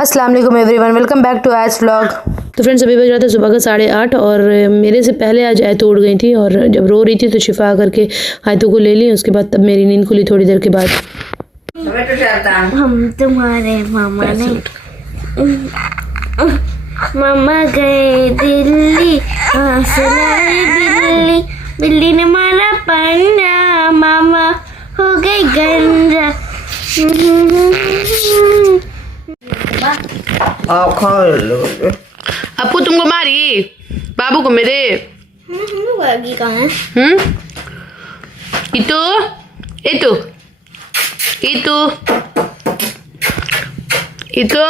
अस्सलाम वालेकुम everyone, welcome back to आज व्लॉग। तो फ्रेंड्स अभी बज रहा था सुबह का 8:30 और मेरे से पहले आज आयत उड़ गई थी और जब रो रही थी तो शिफा करके आयतों को ले ली। उसके बाद तब मेरी नींद खुली थोड़ी देर के बाद। हम तुम्हारे मामा नहीं, मामा गए दिल्ली, सुनाई दिल्ली, बिल्ली ने मारा पंडा, मामा हो गई गंजा। आप खा लो। अपू तुमको मारी, बाबू को मेरे कहाँ इतो इतो इतो इतो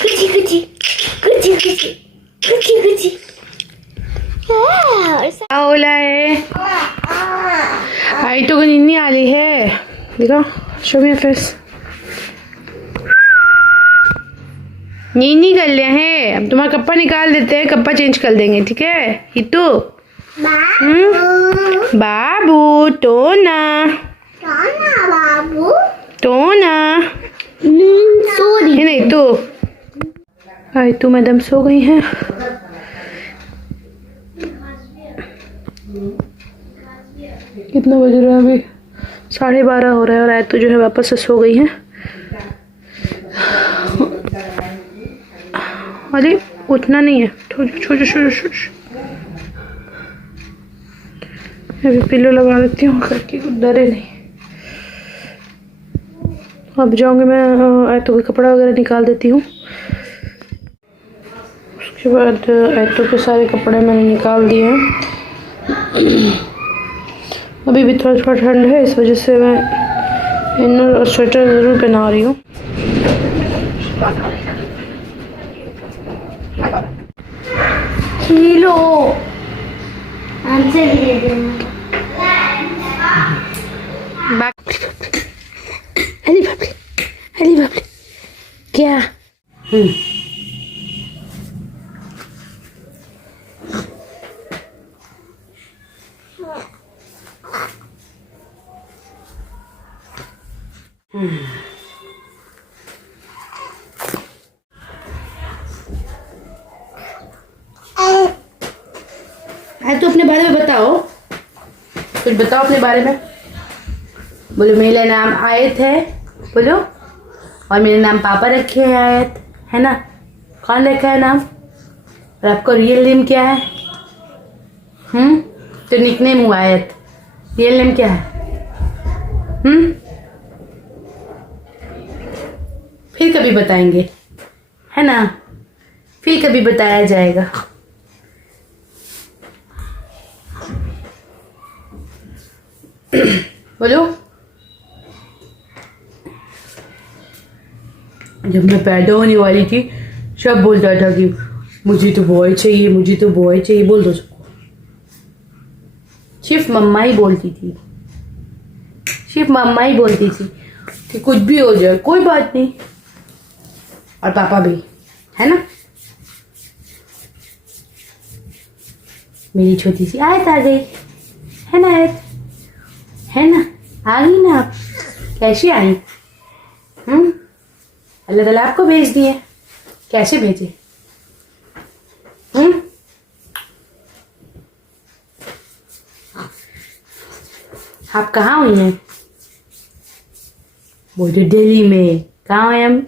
कुची कुची कुची कुची कुची कुची। क्या बोला है? आई तो नींद नहीं आ रही है। देखो शो मी फेस। नींद नहीं कर लिया है। अब तुम्हारा कप्पा निकाल देते हैं, कप्पा चेंज कर देंगे, ठीक है? हितू बाबू तो ना बाबू तो ना सॉरी नहीं तो आई तो मैडम सो गई हैं। कितना बज रहा है? अभी 12:30 हो रहा है और आयत तो जो है वापस से सो गई हैं। अरे उठना नहीं है, छोड़ अभी पिल्लो लगा देती हूँ करके, कुछ डरे नहीं। अब जाऊंगी मैं आयतों का कपड़ा वगैरह निकाल देती हूँ। उसके बाद आयतों के सारे कपड़े मैंने निकाल दिए हैं। अभी भी थोड़ा थोड़ा ठंड है, इस वजह से मैं इनर और स्वेटर ज़रूर पहना रही हूँ। लो आंसर दे देना। अली बाबली क्या? तो अपने बारे में बताओ, कुछ बताओ अपने बारे में। बोलो मेरा नाम आयत है, बोलो। और मेरे नाम पापा रखे हैं आयत, है ना? कौन रखा है नाम? और आपको रियल नेम क्या है? तो निकनेम हुआ आयत, रियल नेम क्या है? फिर कभी बताएंगे, है ना? फिर कभी बताया जाएगा। बोलो। जब मैं पैदा होने वाली थी सब बोलता था कि मुझे तो बॉय चाहिए, मुझे तो बॉय चाहिए। बोल दो सबको। सिर्फ मम्मा ही बोलती थी, सिर्फ मम्मा ही बोलती थी कि कुछ भी हो जाए कोई बात नहीं। और पापा भी, है ना? मेरी छोटी सी आयत आ गई, है ना? आयत है ना? आ गई ना? आप कैसे आई? अल्लाह ताला आपको भेज दिए। कैसे भेजे? आप कहाँ हुई हैं? बोलते दिल्ली में। कहाँ है हम?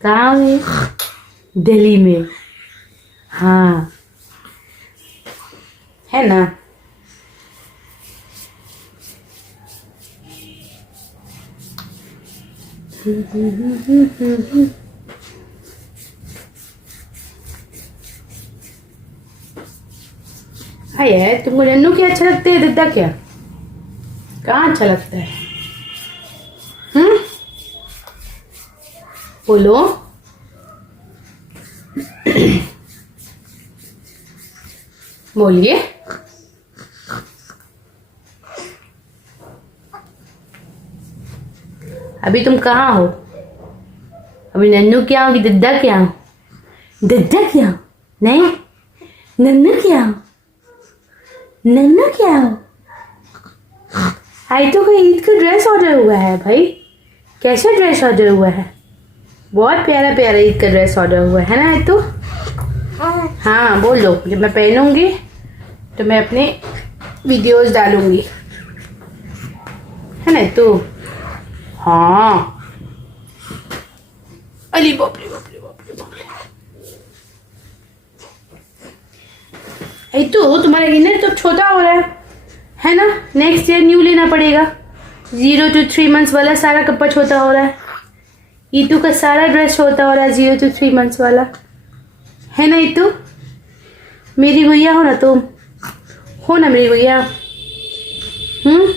कहाँ हुए? दिल्ली में। हाँ है ना? हाँ यार, तुमको नन्नू क्या अच्छा लगता है? दद्दा क्या? कहाँ अच्छा लगता है? बोलो। बोलिए। अभी तुम कहाँ हो? अभी नन्नू क्या हो कि दद्दा क्या हो? दद्दा क्या हो? नहीं, नन्नू क्या हो? नन्नू क्या हो? आई तो कोई ईद का ड्रेस ऑर्डर हुआ है भाई। कैसा ड्रेस ऑर्डर हुआ है? बहुत प्यारा प्यारा ईद का ड्रेस ऑर्डर हुआ है ना तो। हाँ बोल दो, जब मैं पहनूंगी तो मैं अपने वीडियोस डालूंगी, है ना तो। हाँ अली बाप रे बाप रे बाप रे बाप रे। आई तो तुम्हारा इनर तो छोटा हो रहा है ना। नेक्स्ट ईयर न्यू लेना पड़ेगा। 0 to 3 months वाला सारा कपड़ा छोटा हो रहा है। ईतू का सारा ड्रेस छोटा हो रहा है 0 to 3 months वाला, है ना ईतू। मेरी भैया हो ना तुम, हो ना मेरी भैया। हम्म।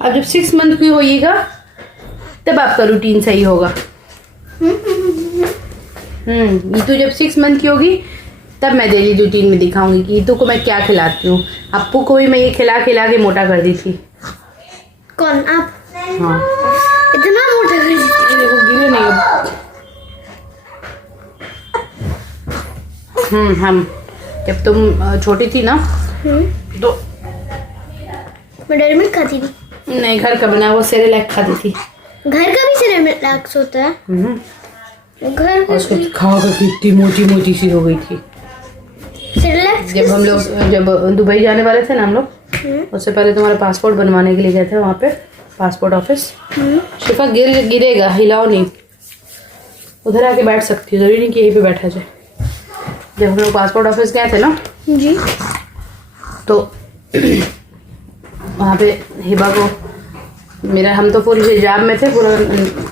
अब जब 6 month की होइएगा तब आपका रूटीन सही होगा। ईतू जब 6 month की होगी तब मैं डेली रूटीन में दिखाऊंगी कि ईतू को मैं क्या खिलाती हूँ। अप्पू को भी मैं ये खिला खिला के मोटा कर दी थी। कौन आप? हाँ इतना मोटा कर दिया? देखो गिरे नहीं अब। हम जब तुम छोटी थी ना तो मैं डेयरी मिल्क खाती थी। नहीं, घर का बना वो सेरेलैक खाती थी। घर का भी सेरेलैक्स होता है? घर का उसको खा कर कितनी मोटी मोटी सी हो गई थी। सेरेलैक्स जब हम लोग जब दुबई जाने वाले थे ना हम लोग, उससे पहले तुम्हारा पासपोर्ट बनवाने के लिए गए थे वहाँ पे पासपोर्ट ऑफिस। शिफा गिरेगा, हिलाओ नहीं, उधर आके बैठ सकती है, जरूरी नहीं कि यहीं पे बैठा जाए। जब हम लोग पासपोर्ट ऑफिस गए थे ना जी, तो वहाँ पे हिबा को मेरा, हम तो पूरी हिजाब में थे, पूरा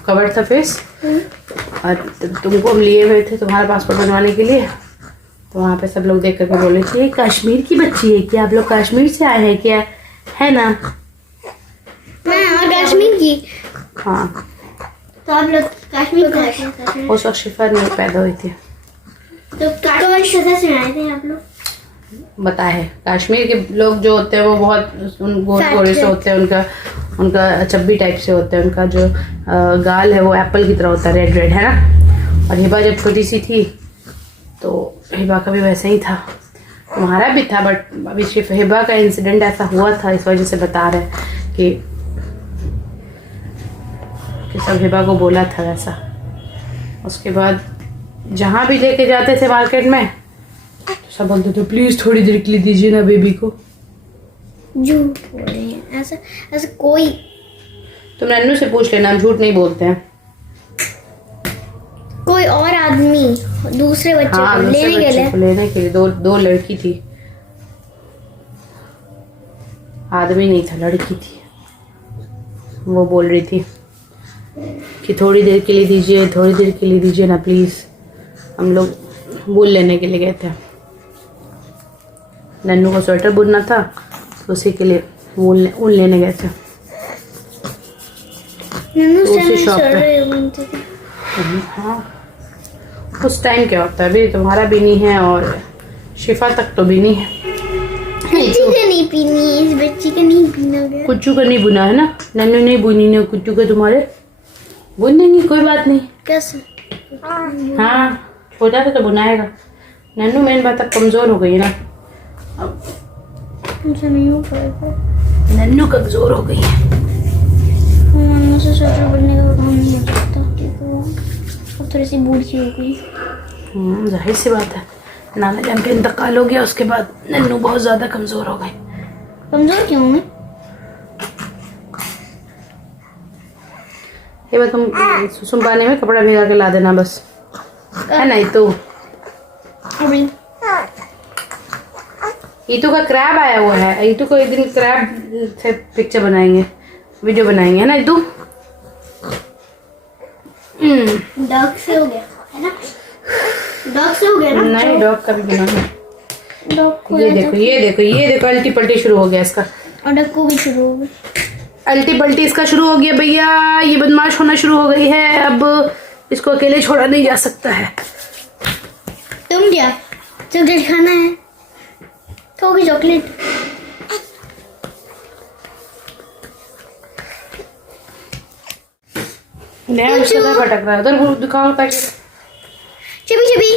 कवर्ड था फेस, और तुमको हम लिए हुए थे तुम्हारा पासपोर्ट बनवाने के लिए। तो वहाँ पे सब लोग देख करके बोले कि ये कश्मीर की बच्ची है क्या, आप लोग कश्मीर से आए हैं क्या, है ना। मैं कश्मीर की। हाँ तो आप लोग कश्मीर का हैं? उस वक्त शिफा नहीं पैदा हुई थी। तो कश्मीर से आए थे आप लोग? बताया है, कश्मीर के लोग जो होते हैं वो बहुत गोरे से होते हैं, उनका चब्बी टाइप से होता है, उनका जो गाल है वो एप्पल की तरह होता है, रेड रेड, है ना। और हिबा जब छोटी सी थी तो हिबा का भी वैसा ही था, तुम्हारा भी था, बट अभी सिर्फ हिबा का इंसिडेंट ऐसा हुआ था, इस वजह से बता रहे कि सब हिबा को बोला था वैसा। उसके बाद जहाँ भी लेके जाते थे मार्केट में तो सब बोलते थे प्लीज थोड़ी देर के लिए दीजिए ना बेबी को। झूठ बोल रहे हैं, ऐसा ऐसा कोई। तुम नन्नू से पूछ लेना, हम झूठ नहीं बोलते हैं। कोई और आदमी दूसरे बच्चे को लेने के लिए दो लड़की थी, आदमी नहीं था, लड़की थी। वो बोल रही थी कि थोड़ी देर के लिए दीजिए, थोड़ी देर के लिए दीजिए ना प्लीज। हम लोग वूल लेने के लिए गए थे, नन्नू को स्वेटर बुनना था, उसी के लिए ऊन लेने गए थे। उसी शॉप पे। हाँ उस टाइम क्या होता है, अभी तुम्हारा भी नहीं है और शिफा तक तो भी नहीं है। बच्ची का नहीं पीनी, इस बच्ची का नहीं पीना गया। कुच्चू का नहीं बुना है ना, नन्नू नहीं बुनी ना कुच्चू का, तुम्हारे बुन देंगी, कोई बात नहीं। कैसे? हाँ छोटा तो बुनाएगा। नन्नू मेन बात अब कमजोर हो गई है ना, अब मुझे नहीं हो पाएगा। नन्नू कमजोर हो गई है। मुझसे स्वेटर बनने का काम नहीं हो सकता क्योंकि वो अब थोड़ी सी बूढ़ी हो गई। जाहिर सी बात है, नाना जान का इंतकाल हो गया, उसके बाद नन्नू बहुत ज्यादा कमजोर हो गई। कमजोर क्यों मैं? ये बात तुम सुसुम पानी में कपड़ा भिगा के ला देना बस, है ना। अभी ईतू का क्रैब आया हुआ है, ईतू को एक दिन क्रैब से पिक्चर बनाएंगे, वीडियो बनाएंगे, है ना ईतू। डॉग से हो गया है ना, डॉग से हो गया ना। नहीं डॉग का भी बनाना। डॉग को ये देखो अल्टी पल्टी शुरू हो गया इसका, और डॉग को भी शुरू हो गई। अल्टी पल्टी इसका शुरू हो गया भैया, ये बदमाश होना शुरू हो गई है, अब इसको अकेले छोड़ा नहीं जा सकता है। तुम क्या चॉकलेट खाना है? खाओगी चॉकलेट? नया उसका सर भटक रहा है। उधर वो दिखाओ पैकेट। चबी चबी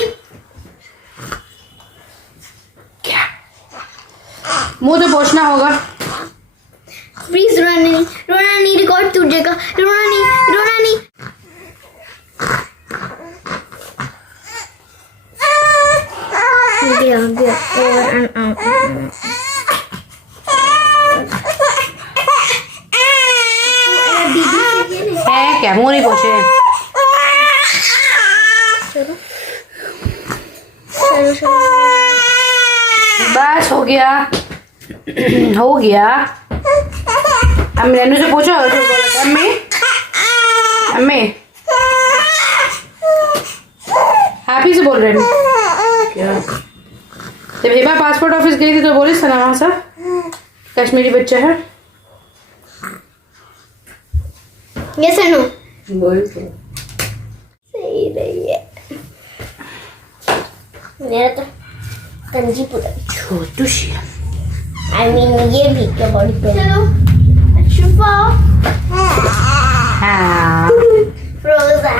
क्या मुंह तो पोछना होगा। प्लीज रोना नहीं रिकॉर्ड टूट जाएगा। रोना नहीं गया ओवर एंड आउट। है क्या मुंह नहीं पोछे। चलो बस हो गया हो गया। अब नैनू से पूछो अम्मी अम्मी आप ही से बोल रहे हैं क्या। जब हेबा पासपोर्ट ऑफिस गई थी तो बोली था ना वहाँ से कश्मीरी बच्चा है। यस और नो बोल तो सही रही है। मेरा तो कंजी पूरा छोटू सी। आई मीन ये भी क्या बॉडी पे। चलो शुभा हाँ फ्रोजन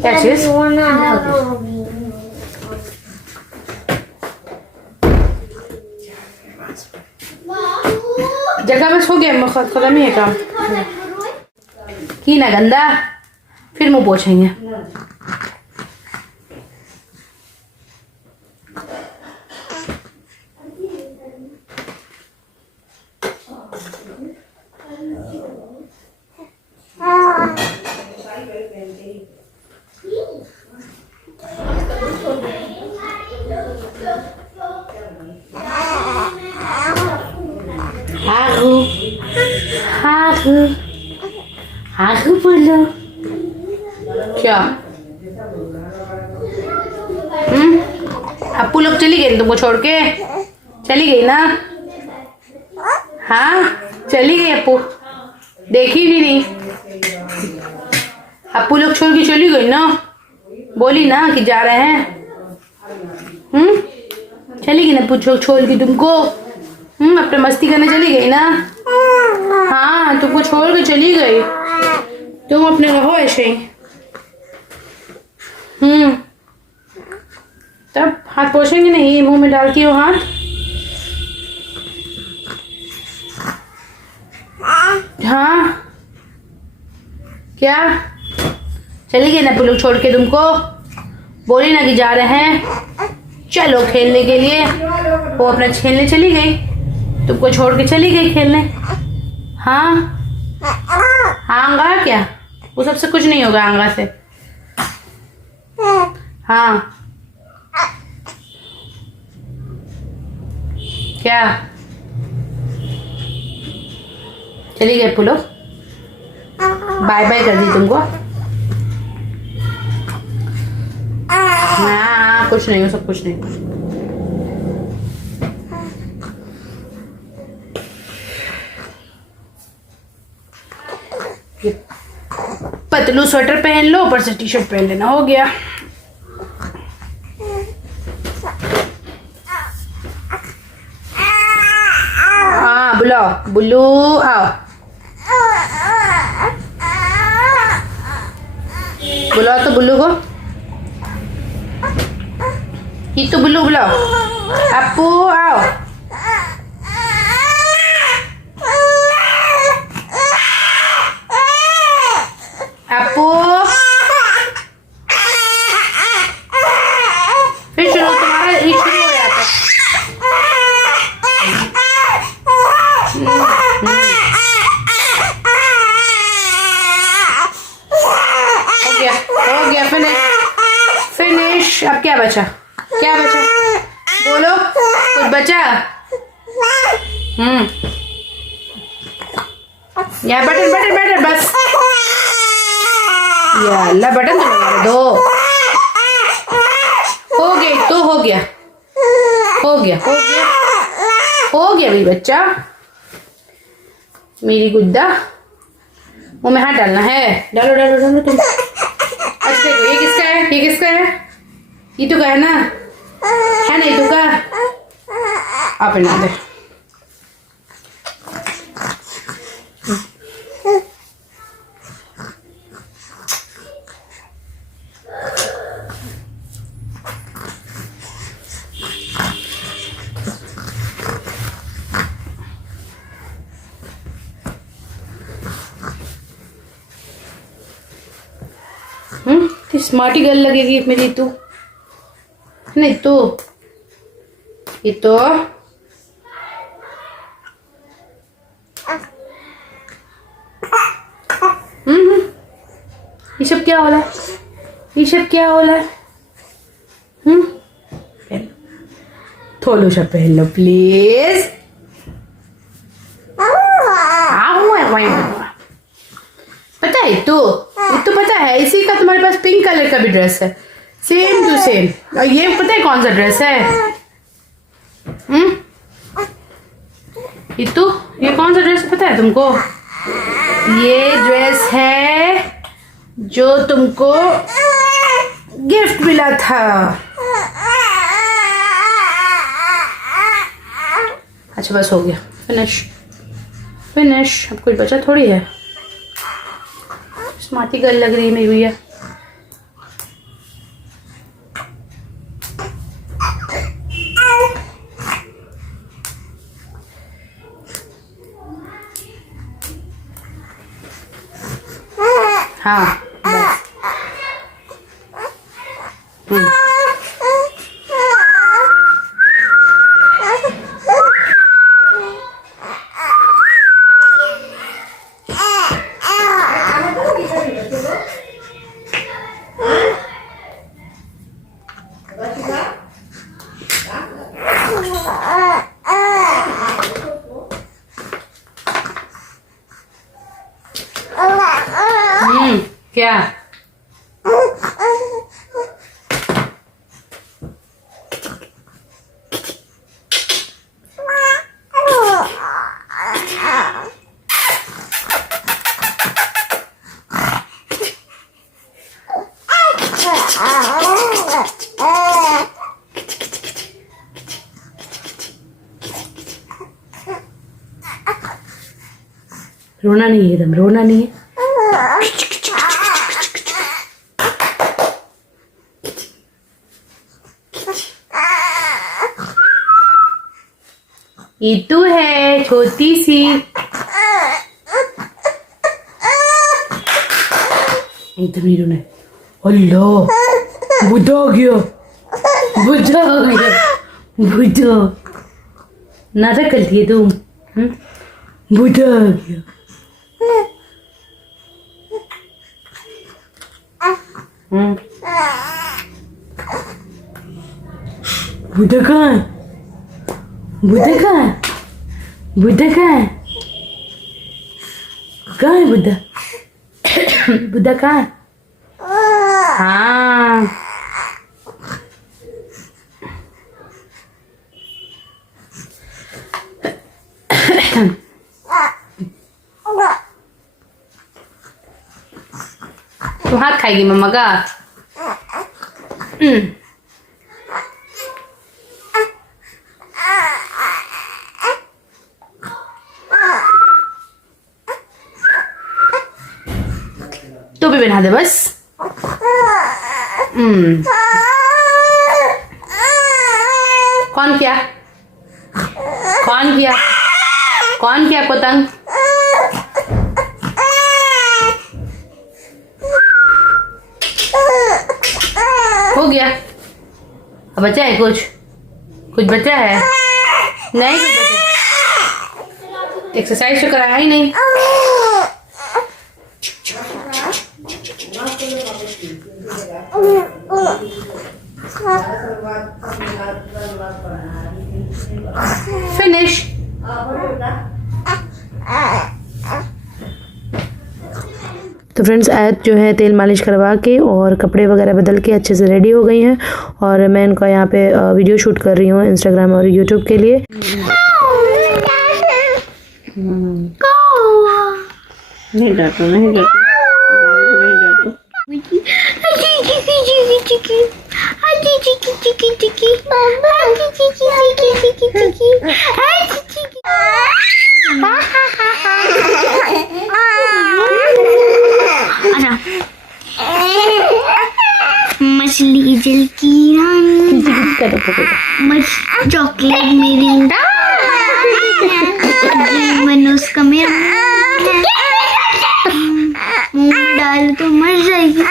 क्या चीज। जगह बस हो गया खत्म ही है काम की ना गंदा। फिर मुँह पोछेंगे। हागू हागू हागू बोलो क्या। अप्पू लोग चली गई तुमको छोड़ के। चली गई ना। हाँ चली गई अप्पू देखी भी नहीं। अप्पू लोग छोड़ के चली गई ना। बोली ना कि जा रहे हैं। चली गई ना पूछो छोड़ के तुमको। अपने मस्ती करने चली गई ना। हाँ तुमको छोड़ के चली गई। तुम अपने रहो ऐसे ही। तब हाथ पोछेंगे नहीं मुंह में डालती हो हाथ। हाँ क्या चली गई ना पुलक छोड़ के तुमको। बोली ना कि जा रहे हैं चलो खेलने के लिए। वो अपना खेलने चली गई तुमको छोड़ के चली गई खेलने। हाँ हाँ आंगा क्या वो सबसे कुछ नहीं होगा आंगा से। हाँ क्या चली गई पुलो। बाय बाय कर दी तुमको। हाँ कुछ नहीं हो सब कुछ नहीं। पतलू स्वेटर पहन लो ऊपर से टी शर्ट पहन लेना हो गया। हाँ बुलाओ बुल्लू आओ। बुलाओ तो बुल्लू को। ये तो बुल्लू बुलाओ। अप्पू आओ। अप्पू फिर शुरू तुम्हारा ही शुरू हो जाता है। हो गया फिनिश। अब क्या बचा बोलो कुछ बचा। या बटन बस या अल्लाह बटन तो लगा दो। हो गया तो हो गया भाई बच्चा। मेरी गुड्डा मुँह में हाथ डालना है। डालो तुम। अच्छा देखो ये किसका है ये तो का है ना ये तो का आप ना दे। स्मार्टी गर्ल लगेगी मेरी तू, नहीं तो ये तो ये सब क्या हो रहा है, ये सब क्या हो रहा है? थोड़ा सा पहन लो प्लीज। पता है तो पता है इसी का तुम्हारे पास पिंक कलर का भी ड्रेस है, सेम टू सेम। और ये पता है कौन सा ड्रेस है? ये कौन सा ड्रेस पता है तुमको? ये ड्रेस है जो तुमको गिफ्ट मिला था। अच्छा बस हो गया, फिनिश। अब कुछ बचा थोड़ी है। स्मार्टी गर्ल लग रही है मेरी भैया। हाँ बस। क्या? रोना नहीं है, एकदम रोना नहीं है। ईतू है छोटी सी। एकदम नहीं रोना है। अल्लाह बुढ़ा हो गया, बुढ़ा हो गया, बुढ़ा नाटक करती है तुम। बुढ़ा हो गया। बुढ़ा कहाँ है? बुढ़ा कहाँ है? बुढ़ा कहाँ है? कहाँ है बुढ़ा? बुढ़ा कहाँ है? हाँ तुम हाथ खाएगी मम्मा का? तो भी बना दे बस। कौन किया? कौन किया? कौन किया पतंग? हो गया। अब बचा है कुछ? कुछ बचा है? नहीं कुछ बचा। एक्सरसाइज तो कराया ही नहीं। फिनिश। तो फ्रेंड्स आयत जो है तेल मालिश करवा के और कपड़े वगैरह बदल के अच्छे से रेडी हो गई हैं और मैं इनका यहाँ पे वीडियो शूट कर रही हूँ इंस्टाग्राम और यूट्यूब के लिए। नहीं डांटो, नहीं डांटो, नहीं डांटो। मछली जल की रानी, चॉकलेट मेरी जीवन उसका मेरा मुंह डाल तो मर जाएगी।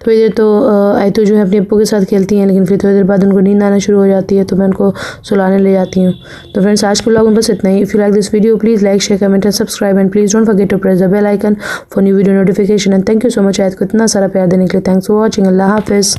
थोड़ी देर तो आयतु जो है अपने अप्पू के साथ खेलती हैं, लेकिन फिर थोड़ी देर बाद उनको नींद आना शुरू हो जाती है, तो मैं उनको सुलाने ले जाती हूँ। तो फ्रेंड्स, आज के व्लॉग में बस इतना ही। If you like this video, please like, share, comment and subscribe, and please don't forget to press the bell icon for new video notification. And thank you so much Aayat को इतना सारा प्यार देने के लिए। Thanks for watching. अल्लाह हाफिज़।